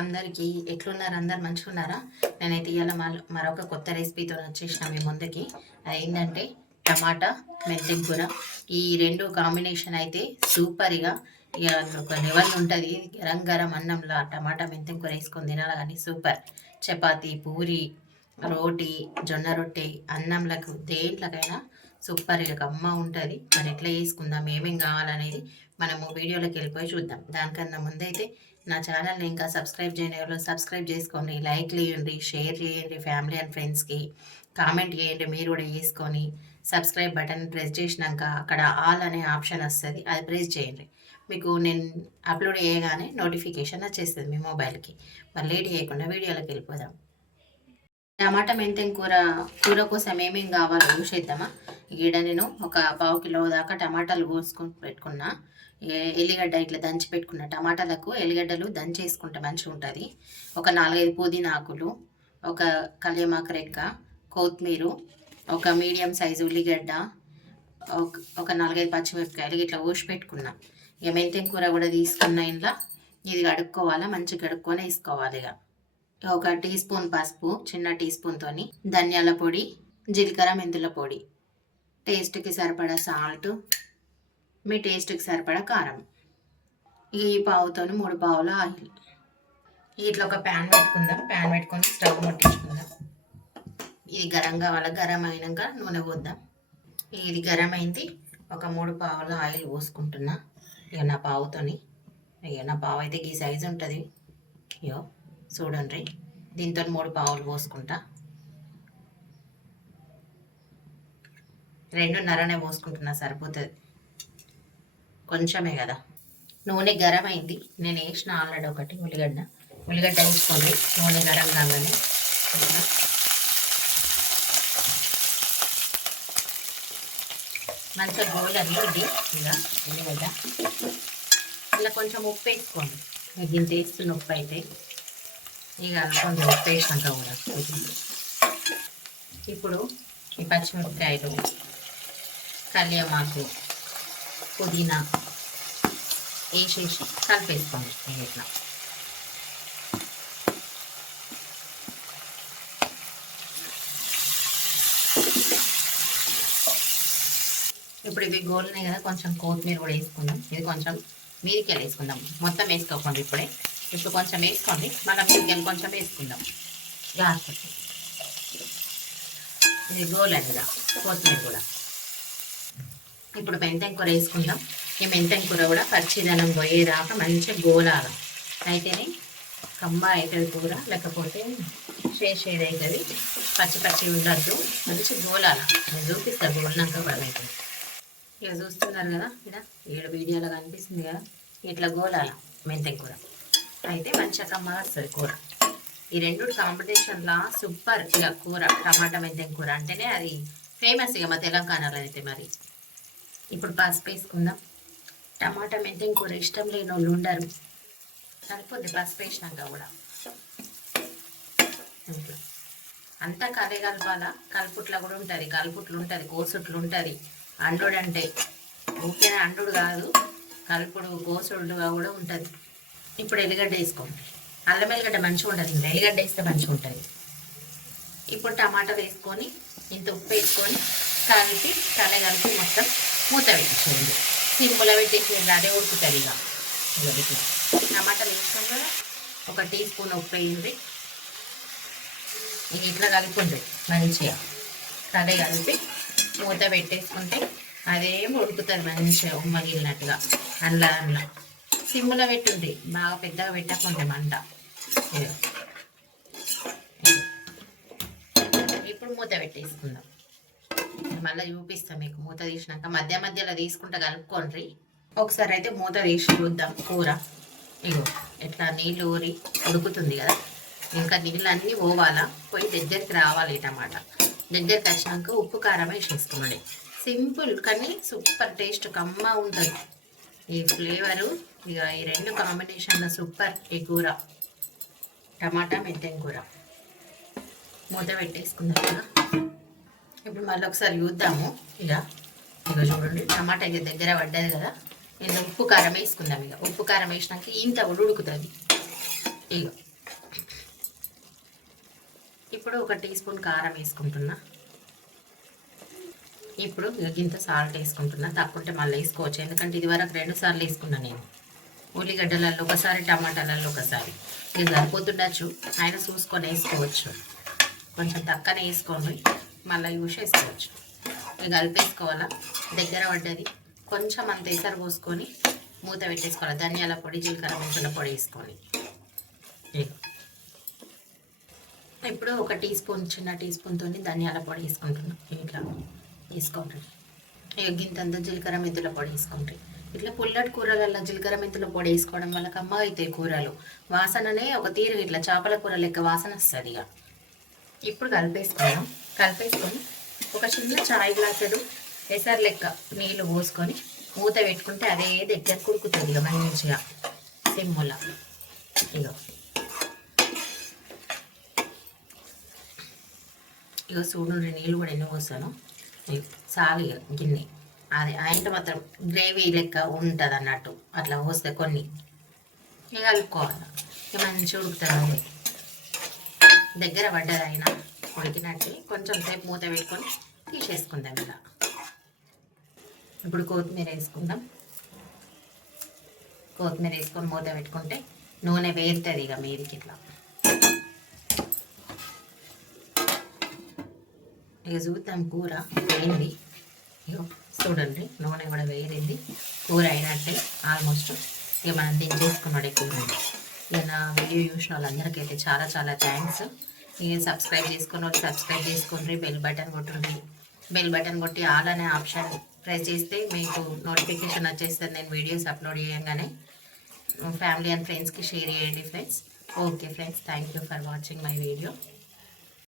అందరికీ ఎట్లున్నారు? అందరు మంచిగున్నారా? నేనైతే ఇవాళ మరొక కొత్త రెసిపీతో వచ్చేసిన మీ ముందుకి. అది ఏంటంటే టమాటా మెంతిం కూర. ఈ రెండు కాంబినేషన్ అయితే సూపర్గా ఇక ఒక లెవెల్ ఉంటుంది. గరం గరం అన్నంలో టమాటా మెంతిం కూర వేసుకొని తినాలి కానీ సూపర్. చపాతి పూరి రోటీ జొన్న రొట్టె అన్నంలకు దేంట్లకైనా సూపర్గా కమ్మ ఉంటుంది. మరి ఎట్లా చేసుకుందాం? ఏమేం కావాలనేది మనము వీడియోలోకి వెళ్ళిపోయి చూద్దాం. దానికన్నా ముందైతే నా ఛానల్ని ఇంకా సబ్స్క్రైబ్ చేయని సబ్స్క్రైబ్ చేసుకోండి లైక్ చేయండి షేర్ చేయండి ఫ్యామిలీ అండ్ ఫ్రెండ్స్కి కామెంట్ చేయండి మీరు కూడా చేసుకొని సబ్స్క్రైబ్ బటన్ ప్రెస్ చేసినాక అక్కడ ఆల్ అనే ఆప్షన్ వస్తుంది అది ప్రెస్ చేయండి. మీకు నేను అప్లోడ్ చేయగానే నోటిఫికేషన్ వచ్చేస్తుంది మీ మొబైల్కి. మరి లేట్ చేయకుండా వీడియోలోకి వెళ్ళిపోదాం. టమాటా మెంతెం కూర కూర కోసం ఏమేమి కావాలో చూసేద్దామా? ఈడ నేను ఒక పావు కిలో దాకా టమాటాలు కోసుకొని పెట్టుకున్నా. ఎల్లిగడ్డ ఇట్లా దంచి పెట్టుకున్న టమాటాలకు ఎల్లిగడ్డలు దంచేసుకుంటే మంచిగా ఉంటుంది. ఒక నాలుగైదు పుదీనా ఆకులు ఒక కలియమాకు రెక్క కొత్తిమీర ఒక మీడియం సైజు ఉల్లిగడ్డ ఒక ఒక నాలుగైదు పచ్చిమిరపకాయలు ఇట్లా ఊసి పెట్టుకున్నా. ఇక మెంతెం కూర కూడా తీసుకున్న ఇంట్లో ఇది కడుక్కోవాలా మంచిగా కడుక్కొని వేసుకోవాలి ఇక. ఒక టీ స్పూన్ పసుపు చిన్న టీ స్పూన్తోని ధనియాల పొడి జీలకర్ర మెంతుల పొడి. టేస్ట్కి సరిపడా సాల్ట్ మీ టేస్ట్కి సరిపడా కారం. ఇక ఈ పావుతో మూడు పావుల ఆయిల్. ఇట్లా ఒక ప్యాన్ పెట్టుకుందాం. ప్యాన్ పెట్టుకొని స్టవ్ ముట్టించుకుందాం. ఇది గరం కావాలి? గరం అయినాక నూనె పోద్దాం. ఇది గరం అయింది. ఒక మూడు పావుల ఆయిల్ పోసుకుంటున్నా. ఇక నా పావుతోని. ఇక నా పావు అయితే ఈ సైజు ఉంటుంది. అయ్యో చూడండి. దీంతో మూడు పావులు పోసుకుంటా. రెండున్నరనే పోసుకుంటున్నా సరిపోతుంది. కొంచెమే కదా. నూనె గరం అయింది నేను వేసిన ఆల్రెడీ ఒకటి ఉల్లిగడ్డ. ఉల్లిగడ్డ వేసుకోండి. నూనె గరం కాగానే. ఇట్లా మంచిగా గోలది ఇది ఇలా ఉల్లిగడ్డ. ఇలా కొంచెం ఉప్పు వేసుకోండి. మీకు ఇంత వేస్తున్న ఉప్పు అయితే ఇక కొంచెం ఉప్పు వేసినాక కూడా ఇప్పుడు ఈ పచ్చిమిరపకాయలు కళ్యామాకు పుదీనా. వేసేసి కలిపేసుకోండి నేను ఇట్లా. ఇప్పుడు ఇవి గోల్నే కదా కొంచెం కొత్తిమీర కూడా వేసుకుందాం. ఇది కొంచెం మీరికెళ్ళి వేసుకుందాం. మొత్తం వేసుకోకండి ఇప్పుడే. ఇప్పుడు కొంచెం వేసుకోండి. మళ్ళీ మీరికెళ్ళి కొంచెం వేసుకుందాం. లాస్ట్ ఇది గోల్ అని కదా కొత్తిమీర కూడా. ఇప్పుడు మెంతెం కూర వేసుకుందాం. ఈ మెంతెం కూర కూడా పచ్చిదనం పోయేదాకా మంచిగా గోలాల. అయితేనే కమ్మ అవుతుంది కూర లేకపోతే శేష అవుతుంది పచ్చి పచ్చి ఉండద్దు మంచి గోలాల. నేను చూపిస్తా గోలినాక పడవుతుంది ఇక చూస్తున్నారు కదా ఇక్కడ ఏడు వీడియోలో కనిపిస్తుంది కదా ఇట్లా గోలాల మెంతెం కూర. అయితే మంచిగా కమ్మగా వస్తుంది కూర. ఈ రెండు కాంపిటీషన్లా సూపర్ ఇక కూర టమాటా మెంతెం కూర అంటేనే అది ఫేమస్ ఇక మా తెలంగాణలో అయితే మరి. ఇప్పుడు పసుపు వేసుకుందాం. టమాటా మెంతి ఇంకోరు ఇష్టం లేని వాళ్ళు ఉండరు. సరిపోద్ది పసుపు వేసినాక కూడా. అంతా కలే కలపాలా? కలుపుట్ల కూడా ఉంటుంది. కలుపుట్లు ఉంటుంది. కోసుట్లు ఉంటుంది. అండుడు అంటే ఊరికే అండుడు కాదు. కలుపుడు గోసుడుగా కూడా ఉంటుంది. ఇప్పుడు ఎల్లిగడ్డ వేసుకోండి. అల్లం ఎల్లిగడ్డ మంచిగా ఉంటుంది. ఇంకా ఎల్లిగడ్డ వేస్తే మంచిగా ఉంటుంది. ఇప్పుడు టమాటా వేసుకొని ఇంత ఉప్పు వేసుకొని కలిపి కల కలిపి మొత్తం మూత పెట్టేసేయండి సిమ్ములో పెట్టేసేయండి అదే ఉడుకుతుంది ఇక. టమాటాలు వేసుకొని కదా ఒక టీ స్పూన్ ఉప్పు వేయండి. ఇది ఇట్లా కలుపుండ్రి మంచిగా. కలయి కలిపి మూత పెట్టేసుకుంటే అదేం ఉడుకుతుంది మంచిగా ఉమ్మగిలినట్టుగా అందులో అందులో సిమ్ములో పెట్టుండ్రి బాగా పెద్దగా పెట్టకుండా మంట. ఇప్పుడు మూత పెట్టేసుకుందాం. మళ్ళీ చూపిస్తాం మీకు. మూత తీసినాక మధ్య మధ్యలో తీసుకుంటా కలుపుకోండి. ఒకసారి అయితే మూత తీసి చూద్దాం కూర. ఇగో ఎట్లా నీళ్ళు ఊరి ఉడుకుతుంది కదా? ఇంకా నీళ్ళు అన్నీ పోవాలా? పోయి దగ్గరికి రావాలి టమాటా. దగ్గరికి వచ్చినాక ఉప్పు కారం వేసేసుకోండి. సింపుల్ కానీ సూపర్ టేస్ట్ కమ్మ ఉంటుంది. ఈ ఫ్లేవరు ఇక ఈ రెండు కాంబినేషన్లో సూపర్ ఈ కూర. టమాటా మెంతెం కూర. మూత పెట్టేసుకుందాం ఇక. ఇప్పుడు మళ్ళీ ఒకసారి చూద్దాము. ఇక ఇక చూడండి టమాటా ఇక దగ్గర పడ్డది కదా. నేను ఉప్పు కారం వేసుకుందాం ఇక. ఉప్పు కారం వేసినాక ఇంత కూడా ఉడుకుతుంది. ఇక ఇప్పుడు ఒక టీ స్పూన్ కారం వేసుకుంటున్నా. ఇప్పుడు ఇంత సాల్ట్ వేసుకుంటున్నా. తక్కుంటే మళ్ళీ వేసుకోవచ్చు. ఎందుకంటే ఇది వరకు రెండు సార్లు వేసుకున్నా నేను. ఉల్లిగడ్డలలో ఒకసారి టమాటాలలో ఒకసారి. ఇది సరిపోతుండొచ్చు. ఆయన చూసుకొని వేసుకోవచ్చు. కొంచెం తక్కనే వేసుకోండి. మళ్ళీ యూస్ చేసుకోవచ్చు ఇక కలిపేసుకోవాలా? దగ్గర పడ్డది. కొంచెం అంత ఎసరు పోసుకొని మూత పెట్టేసుకోవాలి. ధనియాల పొడి జీలకర్ర మెంతుల పొడి వేసుకొని. ఇప్పుడు ఒక టీ స్పూన్ చిన్న టీ స్పూన్తో ధనియాల పొడి వేసుకుంటున్నాం. ఇట్లా వేసుకోండి. ఇక గింతంత జీలకర్ర మెంతుల పొడి వేసుకోండి ఇట్లా పుల్లటి కూరలలో జీలకర్ర మెంతుల పొడి వేసుకోవడం వల్ల కమ్మ అవుతాయి కూరలు. వాసననే ఒక తీరు. ఇట్లా చేపల కూర లెక్క వాసన వస్తుంది ఇక. ఇప్పుడు కలిపేసుకున్నాం కలిపేసుకొని ఒక చిన్న చాయ్ గ్లాసుడు ఎసరు లెక్క నీళ్ళు పోసుకొని మూత పెట్టుకుంటే అదే దగ్గర కుడుకుతుంది ఇక మంచిగా సిమ్ముల. ఇగో. ఇగో చూడు నీళ్ళు కూడా ఎన్ని పోసాను ఇగో చాలు ఇక గిన్నె. అది ఆయన మాత్రం గ్రేవీ లెక్క ఉంటుంది అన్నట్టు అట్లా పోస్తే కొన్ని. ఇక కలుపుకోవాలి. ఇక మంచిగా ఉడుకుతుంది. దగ్గర పడ్డది అయినా ఉడికినట్టు కొంచెం సేపు మూత పెట్టుకొని తీసేసుకుందాం ఇలా. ఇప్పుడు కొత్తిమీర వేసుకుందాం. కొత్తిమీర వేసుకొని మూత పెట్టుకుంటే నూనె వేరుతుంది ఇక మీదికి ఇట్లా. ఇక చూద్దాం కూర వేయింది. ఇక చూడండి నూనె కూడా వేరింది కూర అయినట్టే ఆల్మోస్ట్ ఇక మనం దించేసుకున్నాడు కూర. ఇక నా వీడియో చూసిన వాళ్ళందరికైతే చాలా చాలా థ్యాంక్స్. మీరు సబ్స్క్రైబ్ చేసుకుని సబ్స్క్రైబ్ చేసుకుని బెల్ బటన్ కొట్టుంది బెల్ బటన్ కొట్టి ఆల్ అనే ఆప్షన్ ప్రెస్ చేస్తే మీకు నోటిఫికేషన్ వచ్చేస్తుంది. నేను వీడియోస్ అప్లోడ్ చేయగానే ఫ్యామిలీ అండ్ ఫ్రెండ్స్కి షేర్ చేయండి friends okay friends thank you for watching my video